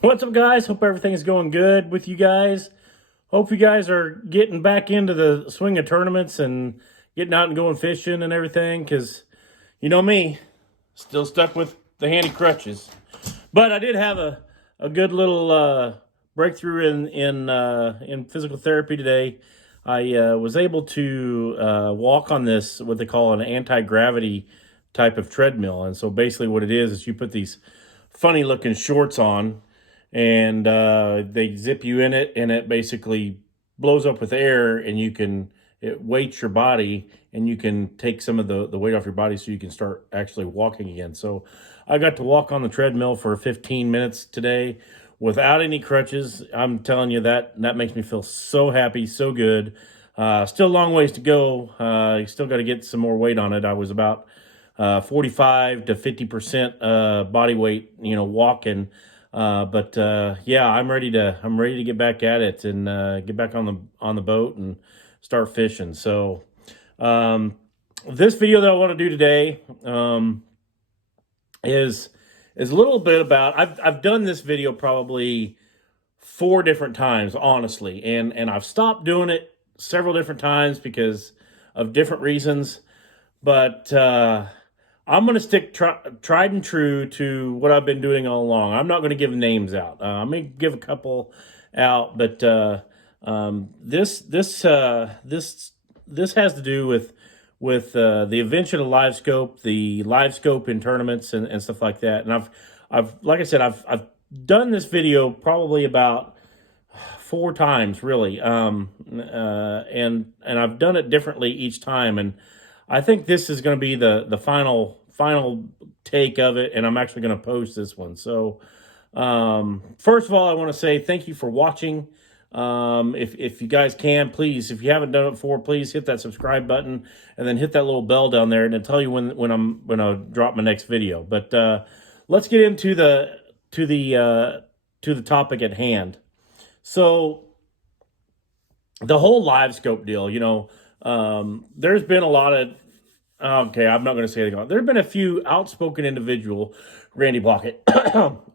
What's up, guys? Hope everything is going good with you guys. Hope you guys are getting back into the swing of tournaments and getting out and going fishing and everything, because you know me, still stuck with the handy crutches. But I did have a good little breakthrough in physical therapy today. I was able to walk on this, what they call an anti-gravity type of treadmill. And so basically what it is you put these funny looking shorts on, and they zip you in it, and it basically blows up with air, and it weights your body, and you can take some of the weight off your body so you can start actually walking again. So I got to walk on the treadmill for 15 minutes today without any crutches. I'm telling you, that makes me feel so happy, so good. Still a long ways to go. You still got to get some more weight on it. I was about 45 to 50% body weight, walking. Yeah, I'm ready to get back at it and get back on the boat and start fishing. So this video that I want to do today is a little bit about, I've done this video probably 4 different times, honestly, and I've stopped doing it several different times because of different reasons. But I'm going to stick tried and true to what I've been doing all along. I'm not going to give names out. I may give a couple out, but this has to do with the invention of Livescope, the Livescope in tournaments and stuff like that. And I've like I said, I've done this video probably about 4 times, really, and I've done it differently each time, and I think this is going to be the final take of it, and I'm actually going to post this one. So first of all, I want to say thank you for watching. If you guys can, please, if you haven't done it before, please hit that subscribe button and then hit that little bell down there, and it'll tell you when I drop my next video. But let's get into the topic at hand. So the whole Livescope deal, there's been a lot of, okay, I'm not going to say anything. There have been a few outspoken individual, Randy Blockett.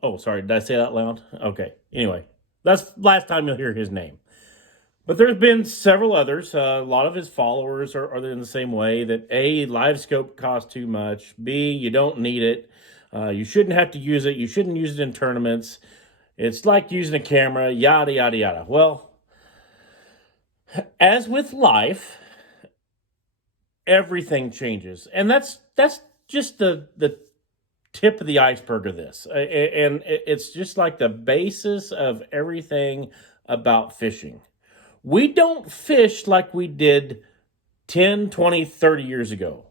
Oh, sorry, did I say that loud? Okay, anyway, that's last time you'll hear his name. But there's been several others. A lot of his followers are in the same way, that A, Livescope costs too much. B, you don't need it. You shouldn't have to use it. You shouldn't use it in tournaments. It's like using a camera, yada, yada, yada. Well, as with life, everything changes. And that's just the tip of the iceberg of this. And it's just like the basis of everything about fishing. We don't fish like we did 10, 20, 30 years ago.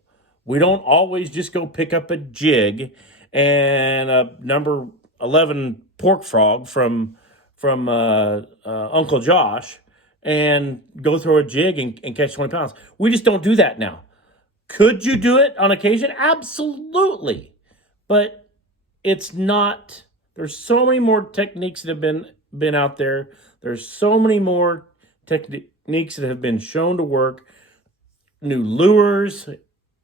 We don't always just go pick up a jig and a number 11 pork frog from Uncle Josh and go throw a jig and catch 20 pounds. We just don't do that now. Could you do it on occasion? Absolutely. But it's not, there's so many more techniques that have been out there. There's so many more techniques that have been shown to work. New lures,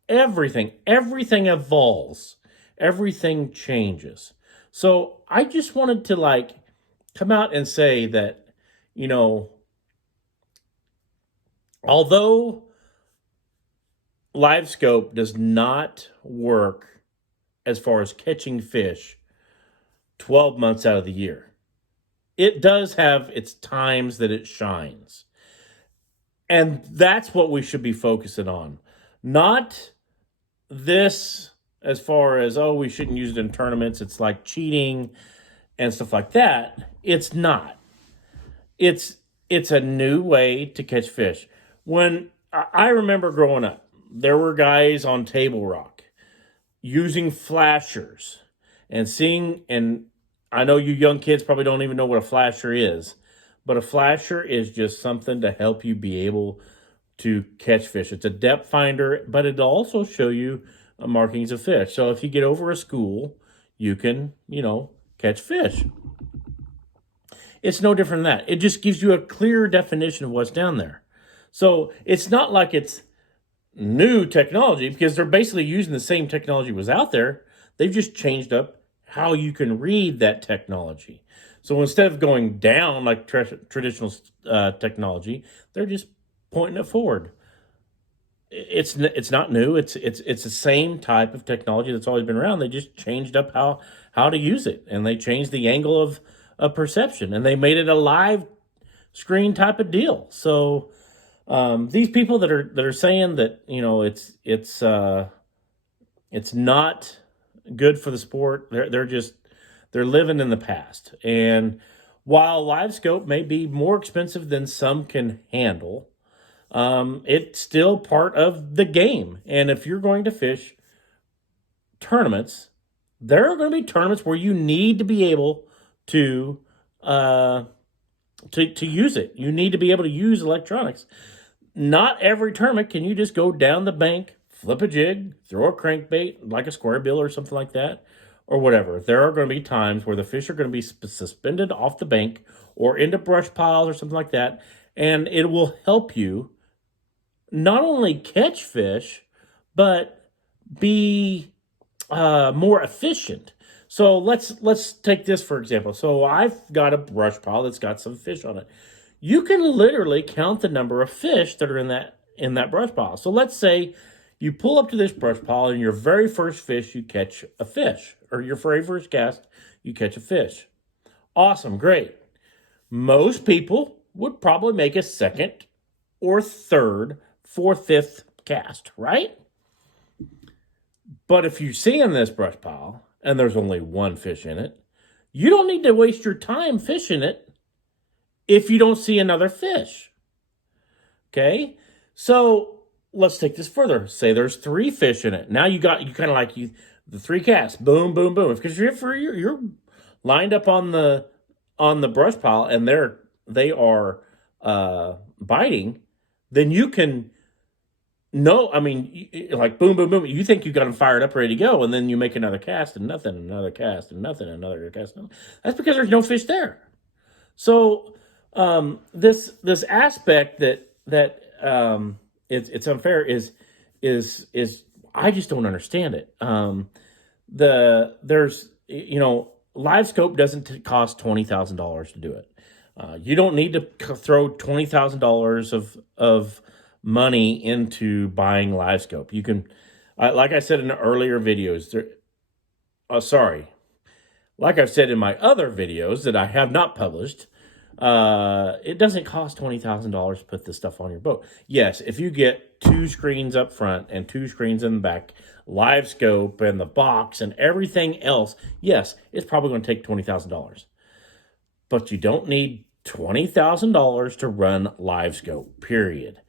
everything evolves. Everything changes. So I just wanted to come out and say that, although Livescope does not work as far as catching fish 12 months out of the year, it does have its times that it shines. And that's what we should be focusing on. Not this as far as, oh, we shouldn't use it in tournaments, it's like cheating and stuff like that. It's not. It's a new way to catch fish. When I remember growing up, there were guys on Table Rock using flashers and seeing, and I know you young kids probably don't even know what a flasher is, but a flasher is just something to help you be able to catch fish. It's a depth finder, but it'll also show you markings of fish. So if you get over a school, you can, catch fish. It's no different than that. It just gives you a clear definition of what's down there. So it's not like it's new technology, because they're basically using the same technology was out there. They've just changed up how you can read that technology. So instead of going down like traditional technology, they're just pointing it forward. It's not new. It's the same type of technology that's always been around. They just changed up how to use it, and they changed the angle of perception, and they made it a live screen type of deal. So these people that are saying that it's not good for the sport, they're living in the past. And while Livescope may be more expensive than some can handle, it's still part of the game. And if you're going to fish tournaments, there are going to be tournaments where you need to be able to use it. You need to be able to use electronics. Not every tournament can you just go down the bank, flip a jig, throw a crankbait like a square bill or something like that, or whatever. There are going to be times where the fish are going to be suspended off the bank or into brush piles or something like that, and it will help you not only catch fish, but be more efficient. So let's take this for example. So I've got a brush pile that's got some fish on it. You can literally count the number of fish that are in that brush pile. So let's say you pull up to this brush pile, and your very first fish, you catch a fish, or your very first cast, you catch a fish. Awesome, great. Most people would probably make a second or third, fourth, fifth cast, right? But if you see in this brush pile and there's only one fish in it, you don't need to waste your time fishing it if you don't see another fish. Okay? So let's take this further. Say there's 3 fish in it. Now you kind of like the 3 casts. Boom, boom, boom. Because you're lined up on the brush pile and they are biting, then you can no, I mean, like boom, boom, boom. You think you got them fired up, ready to go, and then you make another cast and nothing, another cast and nothing, another cast. That's because there's no fish there. So this aspect that it's unfair is I just don't understand it. There's Livescope doesn't cost $20,000 to do it. You don't need to throw $20,000 of money into buying Livescope. You can, like I said in the earlier videos, like I've said in my other videos that I have not published, it doesn't cost $20,000 to put this stuff on your boat. Yes, if you get 2 screens up front and 2 screens in the back, Livescope and the box and everything else, yes, it's probably going to take $20,000. But you don't need $20,000 to run Livescope, period.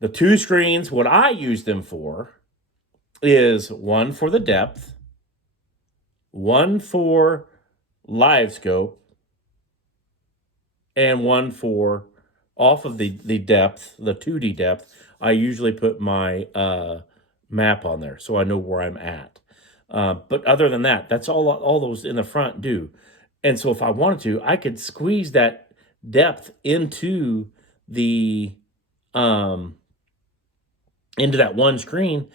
The 2 screens, what I use them for is one for the depth, one for Livescope, and one for off of the depth, the 2D depth. I usually put my map on there so I know where I'm at. But other than that, that's all those in the front do. And so if I wanted to, I could squeeze that depth into that one screen,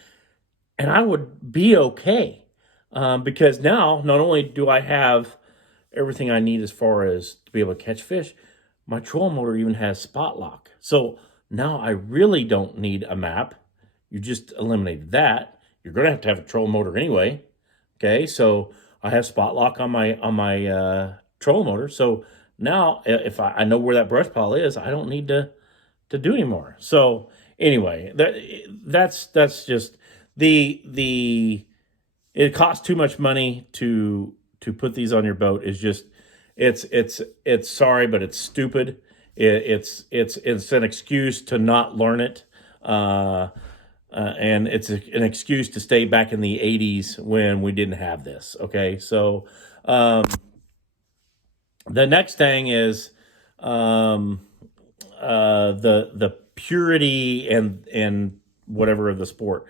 and I would be okay. Because now, not only do I have everything I need as far as to be able to catch fish, my trolling motor even has spot lock. So now I really don't need a map. You just eliminated that. You're going to have a trolling motor anyway. Okay, so I have spot lock on my trolling motor. So now if I know where that brush pile is, I don't need to do anymore. So anyway, that's just it costs too much money to put these on your boat. Is just it's sorry, but it's stupid. It's an excuse to not learn it, and it's an excuse to stay back in the 80s when we didn't have this. Okay, so the next thing is the purity and whatever of the sport.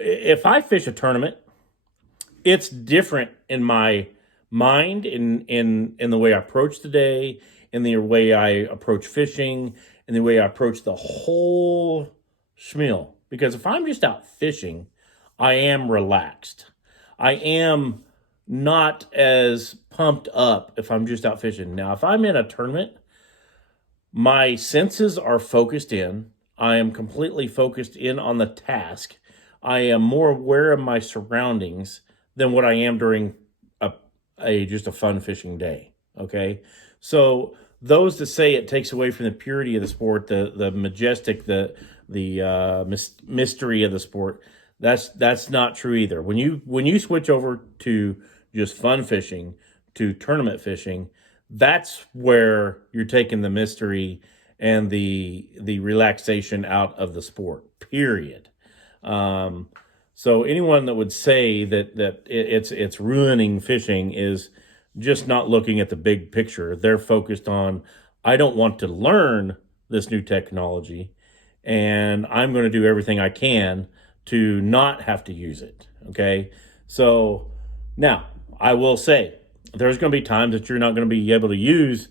If I fish a tournament, it's different in my mind, in the way I approach the day, in the way I approach fishing, in the way I approach the whole schmeal. Because if I'm just out fishing I am relaxed. I am not as pumped up if I'm just out fishing. Now, if I'm in a tournament, my senses are focused in. I am completely focused in on the task. I am more aware of my surroundings than what I am during just a fun fishing day. Okay, so those that say it takes away from the purity of the sport, the majestic, the mystery of the sport, that's not true either. When you switch over to just fun fishing to tournament fishing, that's where you're taking the mystery and the relaxation out of the sport. Period. Um, so anyone that would say that it's ruining fishing is just not looking at the big picture. They're focused on, I don't want to learn this new technology, and I'm going to do everything I can to not have to use it. Okay, so now I will say there's going to be times that you're not going to be able to use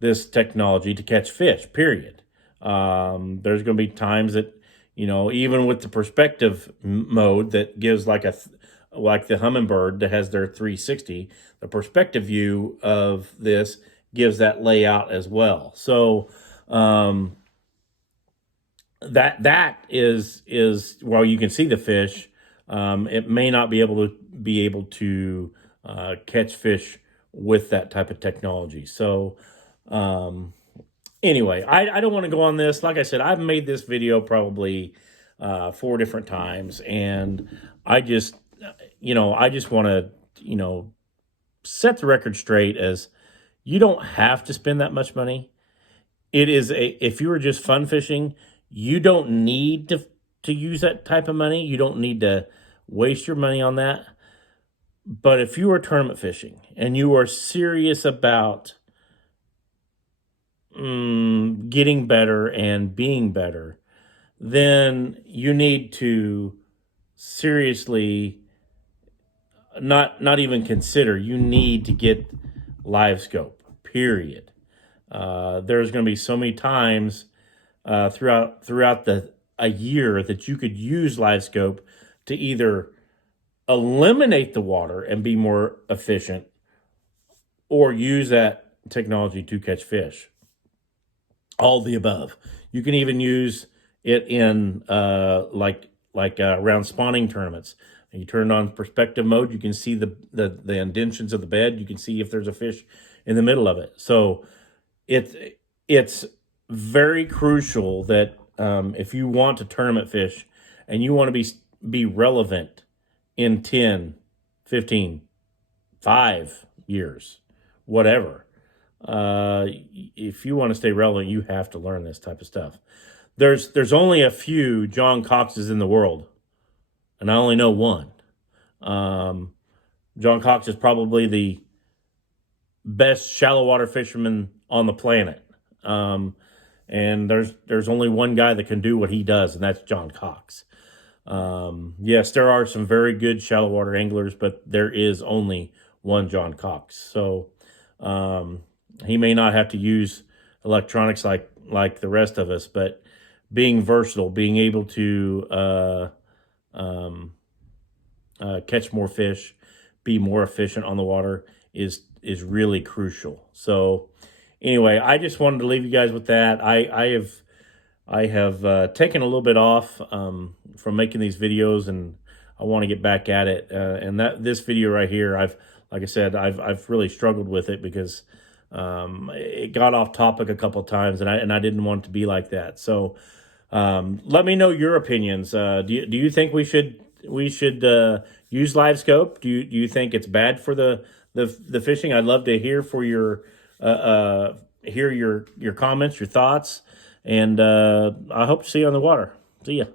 this technology to catch fish, period. There's going to be times that, even with the perspective mode that gives like the hummingbird that has their 360, the perspective view of this gives that layout as well. So that is while you can see the fish, it may not be able to catch fish with that type of technology. So anyway, I don't want to go on this. Like I said, I've made this video probably 4 different times, and I just want to set the record straight as you don't have to spend that much money. If you were just fun fishing, you don't need to use that type of money. You don't need to waste your money on that. But if you are tournament fishing and you are serious about getting better and being better, then you need to seriously not even consider. You need to get Livescope, period. There's going to be so many times throughout a year that you could use Livescope to either eliminate the water and be more efficient, or use that technology to catch fish. All the above. You can even use it in around spawning tournaments. And you turn it on perspective mode, you can see the indentions of the bed. You can see if there's a fish in the middle of it. So it's very crucial that if you want to tournament fish and you want to be relevant in 10, 15, 5 years, whatever, if you want to stay relevant, you have to learn this type of stuff. There's only a few John Coxes in the world, and I only know one. John Cox is probably the best shallow water fisherman on the planet. And there's only one guy that can do what he does, and that's John Cox. Yes, there are some very good shallow water anglers, but there is only one John Cox. So he may not have to use electronics like the rest of us, but being versatile, being able to catch more fish, be more efficient on the water is really crucial. So anyway, I just wanted to leave you guys with that. I have taken a little bit off from making these videos, and I want to get back at it. And this video right here, like I said, I've really struggled with it because it got off topic a couple of times, and I didn't want it to be like that. So let me know your opinions. Do you think we should use Livescope? Do you think it's bad for the fishing? I'd love to hear your comments, your thoughts, and I hope to see you on the water. See ya.